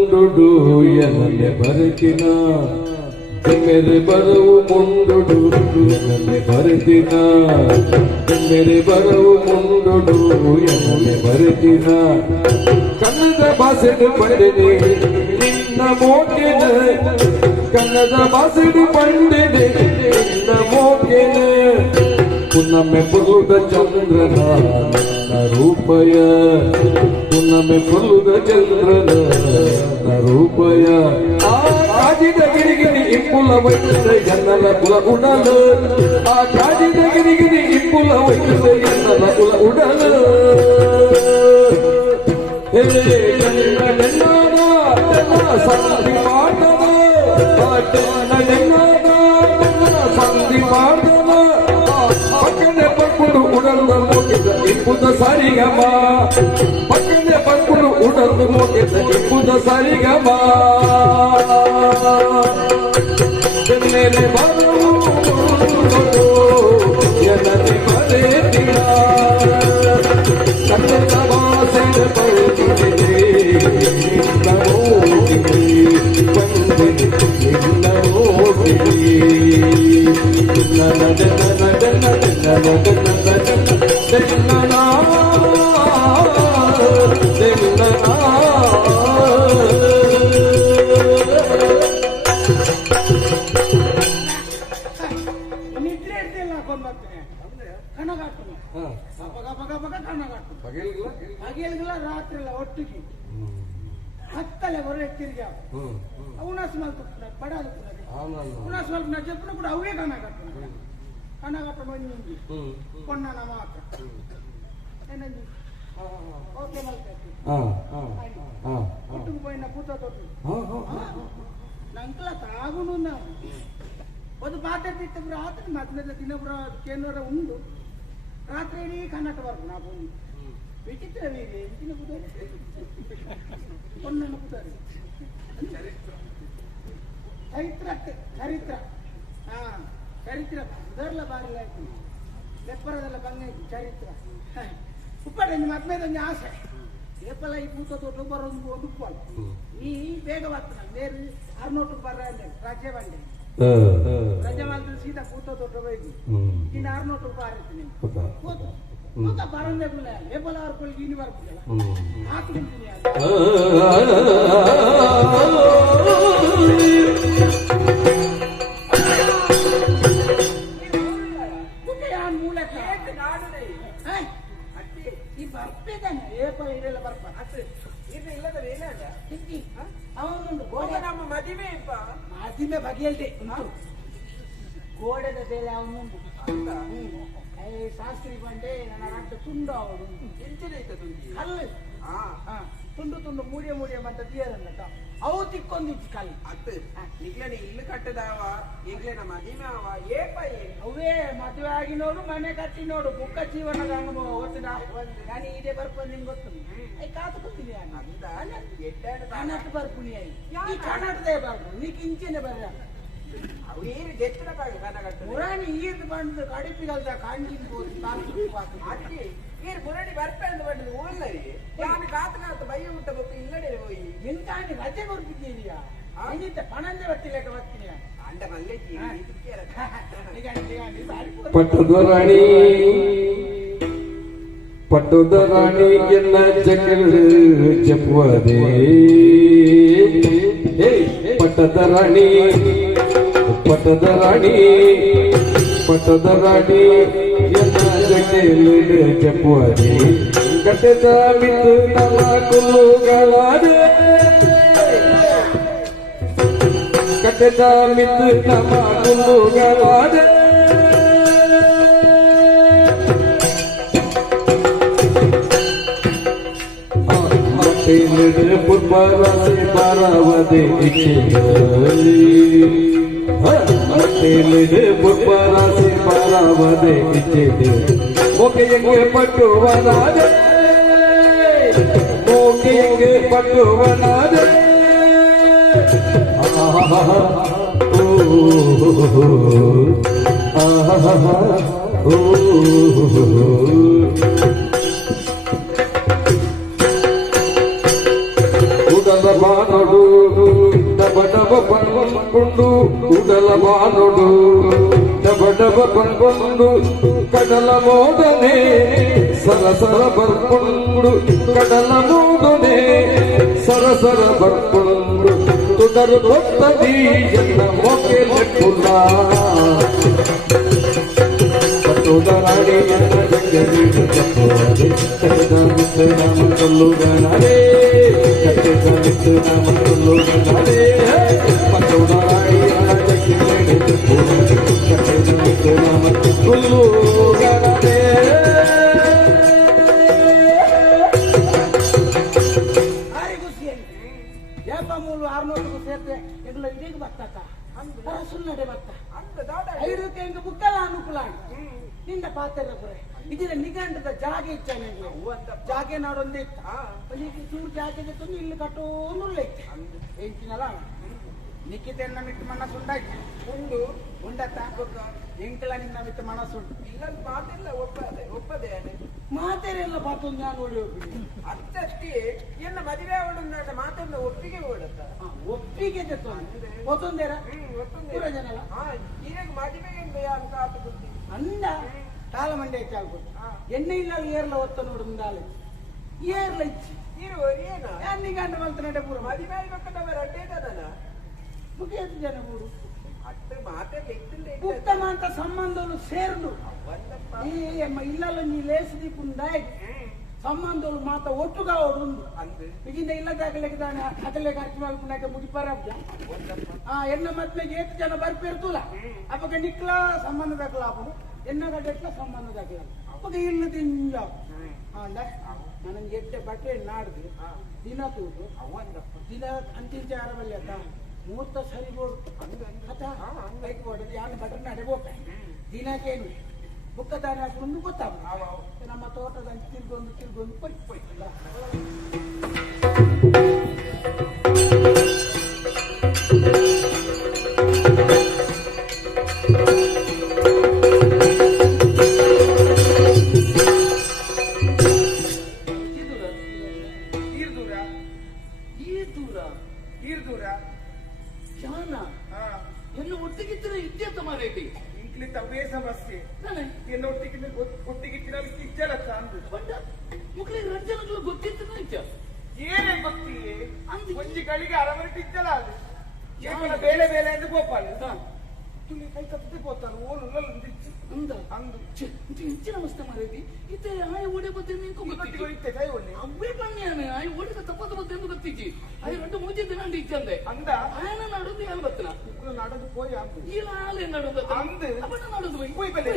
ಮುಂಡುಡು ಎನಲೆ ಬರಕಿನ ತೆಮ್ಮೆರೆ ಬರವು ಮುಂಡುಡು ಎನಲೆ ಬರಕಿನ ತೆಮ್ಮೆರೆ ಬರವು ಮುಂಡುಡು ಎನಲೆ ಬರಕಿನ ಕನ್ನಡ ಭಾಷೆಡು ಪಂಡಿದೆ ನಿನ್ನ ಮೋಕೆನ ಕನ್ನಡ ಭಾಷೆಡು ಪಂಡಿದೆ ನಿನ್ನ ಮೋಕೆನ ಪುನಮೆ ಪುರುದ ಚಂದ್ರನ ರೂಪಯ ಪುನಮೆ ಪುರುದ ಚಂದ್ರನ ರೂಪಯ ಆ ಕಾಜಿದ ಗಿರಿಗಿರಿ ಇಪ್ಪುಲ ವೈದ್ಯ ಜನರ ಕುಲ ಉಡಲು ಆ ಕಾಜಿದ ಗಿರಿಗಿರಿ ಇಪ್ಪುಲ ವೈದ್ಯ ಜನರ ಕುಲ ಉಡಲು ಹೇ ಚಂದ್ರನೆನ್ನಾದ ಸಂಧಿ ಮಾಡದ ಚಂದ್ರನೆನ್ನಾದ ಸಂಧಿ ಮಾಡದ ಪಕ್ಕನೆ ಪಕ್ಕುಡು ಉಡಲು ಮೋಗಿದ ಇಪ್ಪುದ ಸರಿಗಮ ಪಕ್ಕನೆ ಪಕ್ಕುಡು ಉಡಲು ಮೋಗಿದ ಇಪ್ಪುದ ಸರಿಗಮ ಚೆನ್ನೆಲೆ ಬರವು ಎನಲೆ ಬರೆದಿನ ಕನ್ನಡ ಭಾಷೆ ಬರೆದಿದೆ ನಿನ್ನ ಓದಿದೆ ಬಂದಿದೆ ನಿನ್ನ ಓದಿದೆ ರಾತ್ರಿ ಒಟ್ಟಿಗೆ ಹತ್ತಲೆ ಹೊರ ತಿರ್ಗಿ ಉನಾಸ್ ಮಲ್ಪುನ ಪಡಾದು ಉನಾಸ್ ಮಲ್ಪುನ చెప్పున కూడా అవే కనగట్టు మంది కొన్నాన మాత్ర ఏనండి ఓకే మల్కట్టి కొట్టుకుపోయిన పూతతోటి నంకల తాగునున్నా ಒಂದು ಬಾಟೆತ್ತಿತ್ತು ರಾತ್ರಿ ಮತ್ತೆ ದಿನಪುರ ಕೇಂದ್ರ ಉಂಡು ರಾತ್ರಿ ಇಡೀ ಕನ್ನಡ ವರ್ಗ ನಾವು ವಿಚಿತ್ರವಿದೆ ಇಂಚಿನ ಕುದುರೆ ಕೊನ್ನ ಕುದುರೆ ಚರಿತ್ರ ಚರಿತ್ರ ಇದೆಲ್ಲ ಬಾರಿ ಆಯ್ತು ಲೆಪ್ಪರದೆಲ್ಲ ಬಂಗ ಚರಿತ್ರ ಉಪ್ಪಡೆ ಮದ್ಮೇದೊಂದು ಆಸೆ ಏಪಲ್ಲ ಈ ಪೂತ ತೋಟ ಬರೋದು ಒಂದು ಉಪ್ಪಲ್ಲ ಈ ಬೇಗ ಬರ್ತದೆ ಬೇರೆ 600 ರೂಪಾಯಿ ರಾಜ್ಯ ಬಂಡೆ ರಜೆ ಮಾಡಿದ್ರೆ ಸೀದಾ ಪೂತ ತೋಟ ಹೋಗಿ ಇನ್ನು 600 ರೂಪಾಯಿ ಆಗುತ್ತೆ ಕೂತು ಬರಂದೇಗುಲ್ಲ ಏಪಲ್ಲ ಅವ್ರ ಗೀನಿ ಬರ್ತಿಲ್ಲ ಹಾಕ್ಬಿಡ್ತೀನಿ ಮದಿಮೆ ಬಗೆಯಲ್ದೆ ಗೋಡೆದ ಬೇಲೆ ಅವನುಂಟು ಶಾಸ್ತ್ರಿ ಬಂಡೆ ನನ್ನ ರಟ್ಟ ತುಂಡು ಅವನು ಕಲ್ಲು ತುಂಡು ತುಂಡು ಮೂಡಿಯ ಮೂಡಿಯ ಮತ್ತೆ ದಿಯರನ್ನ ಅವು ತಿಕ್ಕೊಂದಿತ್ತು ಕಲ್ಲು ಅತ್ತು ಈಗ್ಲೇ ಇಲ್ಲು ಕಟ್ಟದವ ಈಗ್ಲೇ ನಮ್ಮ ಮದಿಮೆ ಅವ ಏಪ ಅವೇ ಮದುವೆ ಆಗಿ ನೋಡು ಮನೆ ಕಟ್ಟಿ ನೋಡು ಮುಖ ಜೀವನದ ಅನುಭವ ಗೊತ್ತಿದ ನಾನು ಇದೇ ಬರ್ಕೊಂಡು ನಿಮ್ಗೆ ಗೊತ್ತು ಕಾತು ಗೊತ್ತಿದೆ ಕನ್ನಡ ಬರ್ಪುಣಿ ಈ ಕನ್ನಡದೇ ಬರ್ದು ನೀ ಕಿಂಚನೆ ಬರ್ರ ಅವು ಏರು ಗೆತ್ತಿನ ಮುರಾಣಿ ಈರ್ದು ಬಂದು ಕಡಿಪಿಗಲ್ದ ಕಾಂಜಿನ ಅದಕ್ಕೆ ಏರು ಮುರಾಣಿ ಬರ್ಪೆಂದು ಬಂದು ಓಲ್ಲರಿ ನಾನು ಕಾತು ಬೈಯ ಮುಟ್ಟ ಗೊತ್ತು ಇಲ್ಲಡೆ ಹೋಗಿ ಎಂತಾನಿ ರಜೆ ಕೊಡ್ತಿದ್ದೀರಿಯಾ ಅನಿತ ಪಣಂದೆ ಬರ್ತಿಲ್ಲ ಬರ್ತೀನಿ ಅಂಡ ಮಲ್ಲೆ ಪಟ್ಟದರಾಣಿ ಪಟ್ಟದರಾಣಿ ಎನ್ನ ಜಗಲು ಜಪುವದೆ ಪಟ್ಟದರಾಣಿ ಪಟ್ಟದರಾಣಿ ಪಟ್ಟದರಾಣಿ ಎನ್ನ ಜಗಲು ಜಪುವದೆ ಕಟ್ಟದ ಮಿತ್ತು ನಮ ಕುಲ್ಲುಗಳಾದೆ ಕಟ್ಟದ ಮಿತ್ತು ನಮ ಕುಲ್ಲುಗಳಾದೆ ಪುರ್ಬಾರಸೆ ಬಾರಾವದೆ ಪುರ್ಬಾರಸೆ ಬಾರಾವದೆ ಮೊಗೆಯಂಗೆ ಪಟ್ಟುವನಾದೆ ಮೊಗೆಯಂಗೆ ಪಟ್ಟುವನಾದೆ ಉಡಲ ಬಾನಡು ಡಬ ಪಣ್ಕೊಂಡು ಉಡಲ ಬಾನುಡು ಡಬ ಡಬ ಪಣ್ಕೊಂಡು ಕಡಲ ಮೋದನೆ ಸರಸರ ಬರ್ಕೊಂಡು ಕಡಲ ಮೋದನೆ ಸರಸರ ಬರ್ಕೊಂಡು ತುಡರು ಕೊತ್ತದಿ ಎನ್ನ ಮೊಕ್ಕೆ ಲೆಕ್ಕುಲ್ಲ ಪಟ್ಟುದರಾಡಿ ಎನ್ನ ಜಂಗಲಿ ಕಟ್ಟದ ಮಿತ್ರ ನಾಮ ಕೊಲ್ಲುಗನರೇ ಕಟ್ಟದ ಮಿತ್ರ ನಾಮ ಕೊಲ್ಲುಗನರೇ ಪಟ್ಟುದರಾಡಿ ಎನ್ನ ಜಂಗಲಿ ಕಟ್ಟದ ಮಿತ್ರ ನಾಮ ಕೊಲ್ಲುಗನರೇ ಮೂಲು 600 ಸೇರ್ತೆ ಎಗ್ಲ ಇದೀಗ ಬರ್ತಕ್ಕ ಸುನ್ನಡೆ ಬರ್ತ ಐದಕ್ಕೆ ಹೆಂಗ ಬುಕ್ಕಲ್ಲ ಅನುಕೂಲ ನಿಂದ ಪಾತ್ರ ಇದರ ನಿಗಂಡದ ಜಾಗೆ ಇಚ್ಛೆ ನನಗೆ ಜಾಗೆ ನಾಡೊಂದೇ ಚೂರು ಜಾಗೆಗೆ ತಂದು ಇಲ್ಲಿ ಕಟ್ಟೋನುಲ್ಲ ಎಂಚಿನಲ್ಲ ನಿಕ್ಕಿತೆನ್ನ ಮಿಟ್ಟು ಮನಸ್ಸುಂಟಾಯ್ತು ಉಂಡತ್ತ ಎಂಕಲ ನಿನ್ನ ಮಿಟ್ಟು ಮನಸ್ಸುಂಟು ಇಲ್ಲ ಮಾತೆಲ್ಲ ಒಪ್ಪದೆ ಮಾತೆಲ್ಲ ಪಾತೊಂದು ನಾನು ಒಳ್ಳೆ ಒಪ್ಪಿಗೆ ಅಷ್ಟೇ ಎನ್ನ ಮದುವೆ ಅವಳನ್ನ ಮಾತೆಲ್ಲ ಒಪ್ಪಿಗೆ ಓಡುತ್ತ ಒಪ್ಪಿಗೆ ಒತ್ತೊಂದೇರ ಪೂರ ಜನಲ್ಲ ಈಗ ಮದುವೆಗೆ ಅಂತ ಆತ ಬುದ್ಧಿ ಅಂದ ಕಾಲ ಮಂಡೆ ಚಾಲ್ಬೋದು ಎಣ್ಣೆ ಇಲ್ಲ ಏರ್ಲ ಒತ್ತ ನೋಡು ಮುಂದಾಲೆ ಏರ್ಲ ಇಚ್ಚಿ ಏನ ಗಂಡ ಬಂತ ನಡೆ ಪೂರ ಮದುವೆ ಆಗಬೇಕಂದ್ರೆ ಅಡ್ಡೇ ಕದನ ಮುಗಿಯತ್ತು ಜನ ಕೂಡು ಉತ್ತಮ ಅಂತ ಸಂಬಂಧಗಳು ಸೇರ್ಲು ಇಲ್ಲಲ್ಲ ನೀ ಲೇಸಿದಿ ಪುಂದಾಯ್ ಸಂಬಂಧಗಳು ಮಾತ ಒಟ್ಟುಗ ಒಂದು ಈಗಿಂದ ಇಲ್ಲದಾಗಲಿದ್ದಾನೆ ಅದಲ್ಲೇ ಖರ್ಚು ಮಾಡ್ಕೊಂಡಾಗ ಮುಗಿಪಾರ ಎನ್ನ ಮದ್ವೆಗೆ ಏತು ಜನ ಬರ್ಪಿರ್ತಲ್ಲ ಅವಾಗ ನಿಕ್ಲ ಸಂಬಂಧದಾಗಲ ಅಪ್ಪನು ಎನ್ನ ಗಡ್ಡೆಟ್ಲ ಸಂಬಂಧದಾಗಲ ಅವಾಗ ಇಲ್ಲ ತಿಂಜ ಅಂದ ನನಗೆ ಎಟ್ಟೆ ಬಟ್ಟೆ ನಾಡ್ದು ದಿನ ತೂದು ದಿನ ಅಂತಿಂಚ ಆರಬಲ್ಲಿ ಅತ್ತ ಮೂರ್ತ ಸರಿ ಬೋಡು ಬೈಕ್ ಬೋಡದು ಯಾರು ಬಟ್ರೆ ನಡೆಬೋಕ ದಿನಕ್ಕೇನು ಬುಕ್ಕ ದಾರಿ ಹಾಕೊಂಡು ಗೊತ್ತಾಗ ನಮ್ಮ ತೋಟದ ತಿರ್ಗೊಂದು ಪೊಯ್ತಿಲ್ಲ ಎಲ್ಲ ಒಟ್ಟಿಗಿದ್ರೆ ಇದ್ಯಂತ ಮಾರೈತಿ ಇಂಕ್ಲಿ ತವೇ ಸಮಸ್ಯೆ ಎಲ್ಲ ಒಟ್ಟಿಗಿತ್ತಿನ ಇಜ್ಜಲತ್ತ ಅಂದು ಮಕ್ಕಳಿಗೆ ರಂಜನಗಳು ಗೊತ್ತಿತ್ತು ಇಚ್ಚ ಏನೇ ಗೊತ್ತಿಯೇ ಒಂಜಿಗಳಿಗೆ ಅರವರಟ್ಟಿದ್ದಲ್ಲ ಅದು ಬೇಳೆ ಬೇಳೆ ಎಂದು ಗೋಪಾಲ ತುಳಿ ಕೈ ತಪ್ಪದೆ ಹೋಗ್ತಾನೆ ಓಲು ಅಂದ ಅಂದು ಇಂಚಿನ ಅವಸ್ಥೆ ಮಾರೈತಿ ಇತ್ತೆ ಆಯ ಓಡೆ ಬದ್ದೆ ನಿಂಕು ಗೊತ್ತಿತ್ತೆ ಕೈ ಒಳ್ಳೆ ಅವೇ ಬನ್ನಿ ಆಯ ಓಡಿದ ತಪ್ಪದ ಬದ್ದೆ ಎಂದು ಗೊತ್ತಿಚ್ಚಿ ಆಯ ರೆಂಡು ಮುಗಿದ ನಂಡು ಇಚ್ಚಂದೆ ಅಂದ ಆಯನ ನಡುದು ಯಾರು ಬತ್ತನ ನಡೆದು ಪೋಯಿ ಇಲ್ಲ ಆಲೆ ನಡುದು ಅಂದು ಅವನ ನಡುದು ಪೋಯಿ ಬೆಲೆ